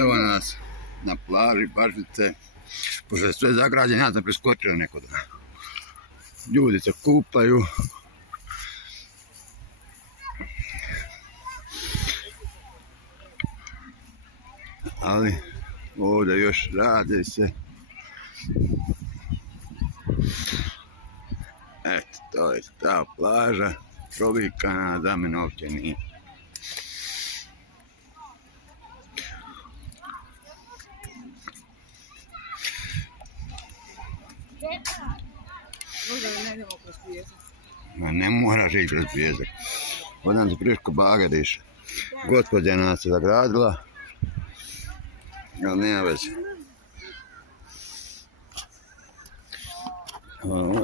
Evo nas na plaži Bažvice, pošto je sve zagrađeno, ja sam preskočio neko da. Ljudi se kupaju. Ali ovdje još radi se. Eto, to je ta plaža, provikana, za mene uopće nije. Ma ne moraš ići kroz pijesak. Odam se priško Bagariša. Gospođa nas se zagradila. Ali nema veze.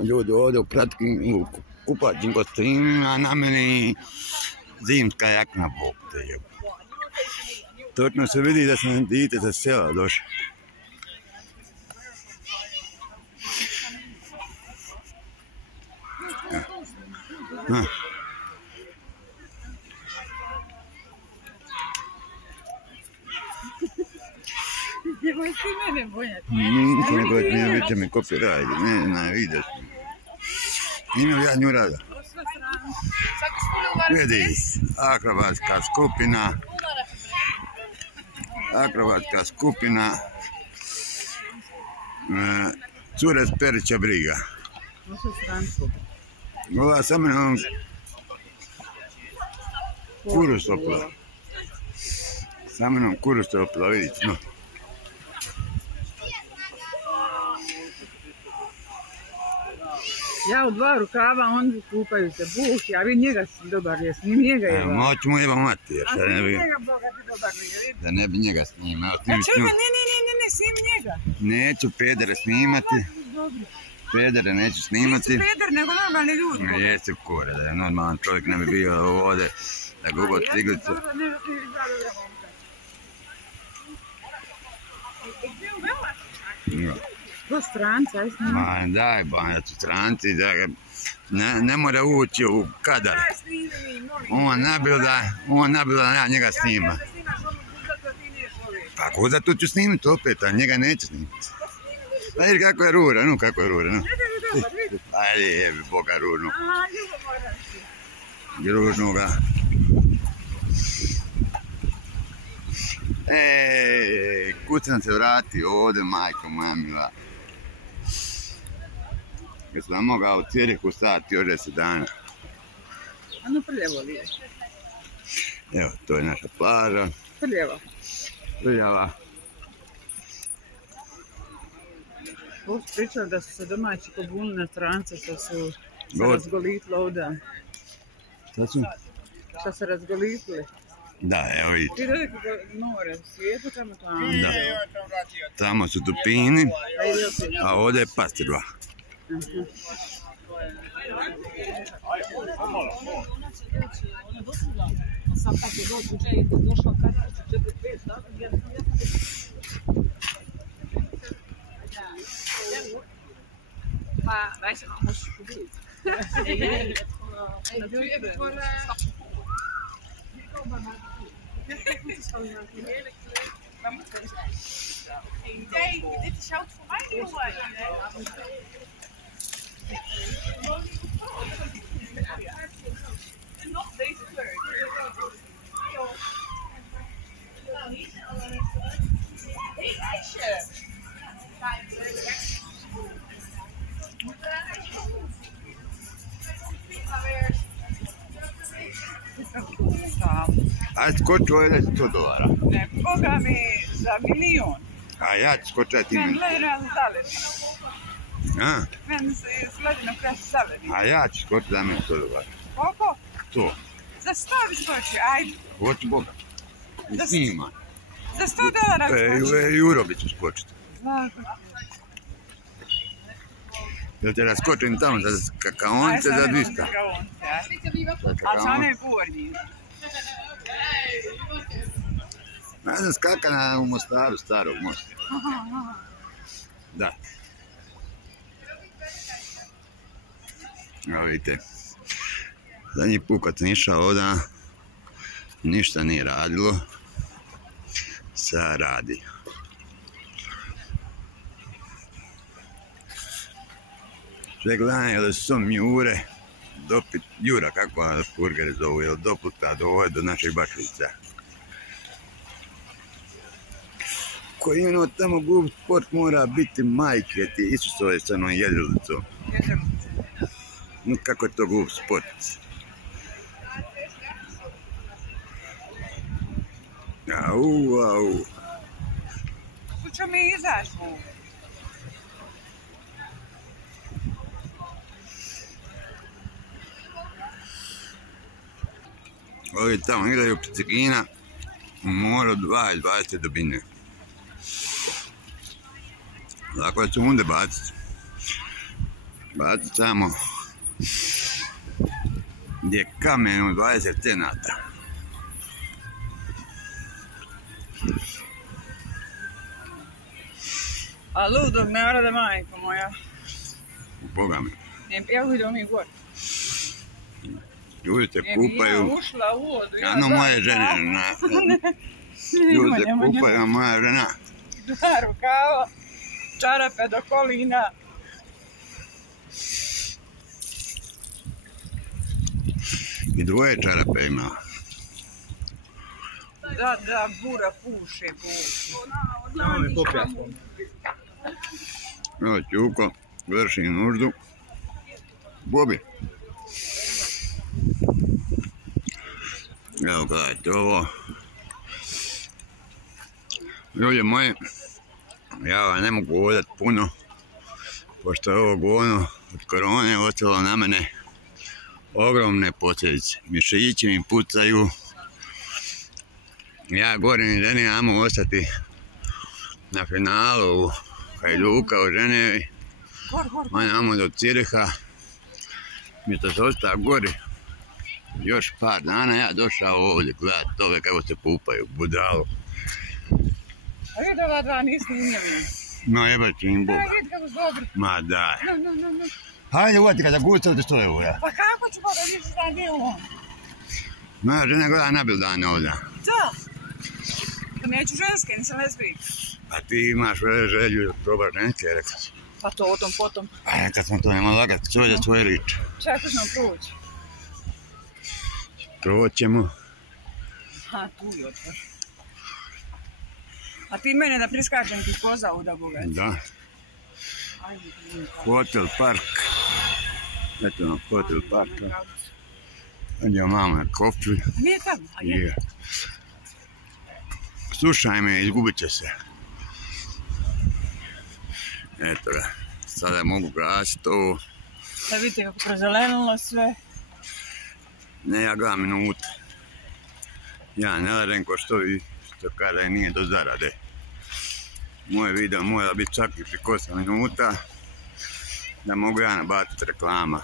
Ljudi ovdje u kratkim kupaćim kostimima, na meni zimska jakna bokte. Točno se vidi da sam dite sa sela došao. Nemoj ti mene bojati. Nisam nego nije vidite mi copyright, ne vidiš. Imam ja nju rada. Vidi, akrobatska skupina, cure s Perića briga. Ova sa mnom kurustopla. Sa mnom kurustopla, vidite, no. Ja u 2 rukava, oni kupaju se buhi, a vi njega si dobar, jes ni njega je dobar. Moć mu jeba mati, jer šta ne bi... njega Boga ti dobar nije, vidite. Da ne bi njega snimao. A čega, ne, snimi njega. Neću pedere snimati. Pedere neću snimati. Nisu peder, nego normalni ljudi. Jeste kore, da je normalan čovjek ne bi bio ovdje, da gubo ciglicu. To stranci, aj snimi. Ma daj, ba, to stranci, ne mora ući u kadar. On nabil da ja njega snima. Pa kuda tu ću snimiti opet, a njega neću snimiti. Ajde kako je rura, no kako je rura, no. Ajde jebi Boga rurnu. Ružnu ga. Kud sam se vratio ovdje, majko moja mila. Jer sam mogao u Cirihu stati još 10 dana. Ano prljavo li je? Evo, to je naša plaža. Prljava. Prljava. Ovo su pričali da su se domaći pobunili na strance, što su se razgolitili ovdje. Šta su? Šta se razgolitili. Da, evo vidite. Ti dodaj kako more, svijetu tamo tamo. Da. Tamo su dupini, a ovdje je pastirva. Sam tako dođe, došla kartica 4-5, tako? Pa, daj se, možeš pogledati. Nee, dit is hout voor mij, jongen. En nog deze kleur. Hé, ijsje. A skočio je $100. Ne, Boga mi za milion. A ja ću skočati Men ime. gledaj na zaledi. A? Men sledi na kraš zaledi. A ja ću skočiti za mene $100. Koliko? To. Za 100 bi skočio, ajde. Hoću Boga. I snima. Za $100 bi skočio. Euro bi ću skočiti. Znam. Jel te raskočim tamo za kakaonce za 200? A sa one gornje. Ne znam, skakana u Mostaru, starog mosta. Da. Evo vidite. Zadnji put kad sam išao ovdje, ništa nije radilo. Sad radi. Sve gledanje da su mjure, dopit, jura kako burgere zovu, jel doputa do našeg Bačvica. Koji ono tamo glup sport mora biti majke ti Isusove sa onom jedrilicom. No kako je to glup sport? Au. Tu ćemo mi izaći. Ovi tamo igraju picikina u moru 20 dubine. Lako je sunde baciti. Baciti samo gdje je kamen u 20 cenata. A ludog naroda, majko moja. Boga mi. Ja vidim mi gore. Ljudi se kupaju. Ja ušla u vodu. Ano moje žene. Ljudi se kupaju, a moja žena. Dva rukava, čarape do kolina. I dvoje čarape ima. Da, bura puše. Samo mi kopija. Evo Ćuko, vrši nuždu. Bobi. Evo gledajte ovo. Ljudi moji, ja ne mogu hodati puno, pošto je ovo govno od korone ostalo na mene ogromne posljedice. Mišići mi pucaju. Ja govorim da nemamo ostati na finalu Hajduka u Ženevi. Imamo do Ciriha. Mi to se ostao gori. Još par dana ja došao ovdje gledati ove kako se kupaju, budalo. A vidi ova dva nisu umjeli. No jebat ću im Boga. Vidi kako su dobri. Ma daj. No. Hajde uvati kada gucate 100 eura. Pa kako ću Boga više dan bilo? Moja žena gleda nabil dan ovdje. Da. Pa neću ženske, nisam lezbijka. A ti imaš želju da probaš ženske, rekao si. Pa to o tom potom. A nekad smo to nema lagati, svoje za svoje riče. Čekaj ćemo proći. Proćemo. Ha, tu je otvor. A ti mene da priskačem ti koza ovdje, Boga. Da. Hotel Park. Eto nam Hotel Parka. Ovdje mama na kofi. Nije tamo, a je. Slušaj me, izgubit će se. Eto ga. Sada mogu gasiti ovo. Da vidite kako prozelenilo sve. Ne, ja gledam minute. Ja ne lažem ko što vi, što kada nije do zarade. Moje video mora biti čak i preko 8 minuta, da mogu ja nabaciti reklama.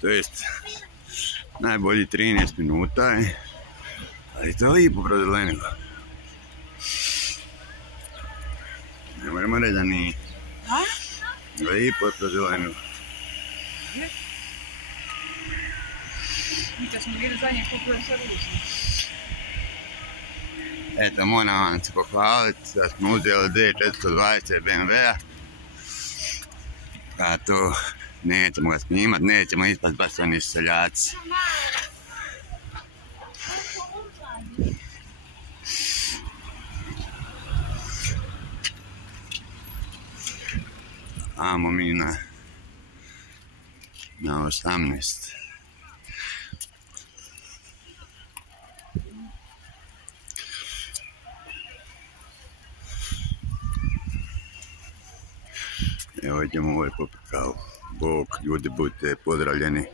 To jest, najbolji 13 minuta je, ali to je lijepo prozelenilo. Ne moramo reći da nije. Lijepo je prozelenilo. Mi kad smo bili zadnje kupujem sa ružom. Eto, moram vam se pohvaliti da smo uzeli D420 BMW-a. A to nećemo ga snimat, nećemo ispast baš oni seljaci. Amo mi na 18. Evo idemo ovaj popit kavu. Bog, ljudi budite pozdravljeni.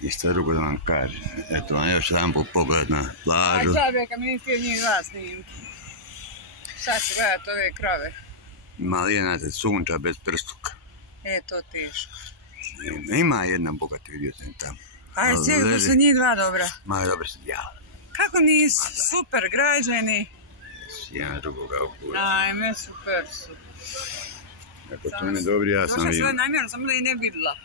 Isto drugo da vam kažem. Eto vam još jedan pogled na plažu. Aj sad reka mi nisi htio njih dva snimiti. Sad ću gledati ove krave. Malijena se sunča bez prstuka. To teško. Ima jedna bogati vidio sam tamo. Aj cijeli su njih dva dobra. Ma dobro se djela. Kako nisu? Super građani. Jedan drugoga ukući. Ajme, super su. Ako to ne dobri, ja sam Došla vidio. sve namjerno, samo da ih ne vidjela.